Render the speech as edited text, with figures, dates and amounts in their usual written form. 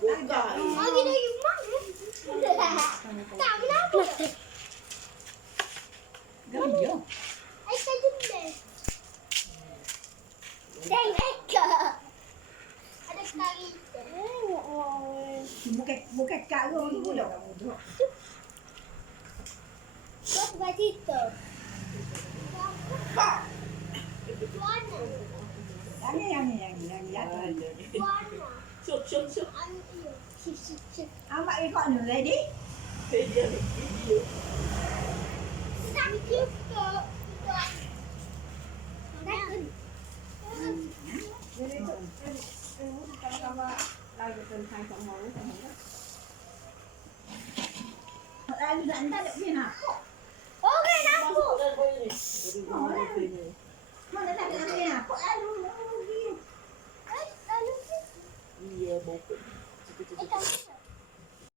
Buka. Lagi dah you mana? Tak kenapa? Gaya. Ay jenis. Dai eka. Ada sekali. Bukan karung tu dah. Buat batito. Warna. Yang. Warna. Syuk. Anu iyo. Sip. Amak ikut ni ready? Dia video. Sakit ke? Jadi itu kalau lagi tentang sama orang sama. Lalu nak entah tak dia nak. Okey, nampak. Mana tak nak dia nak. Lalu. Ay, anu. Iya, bau. Ay,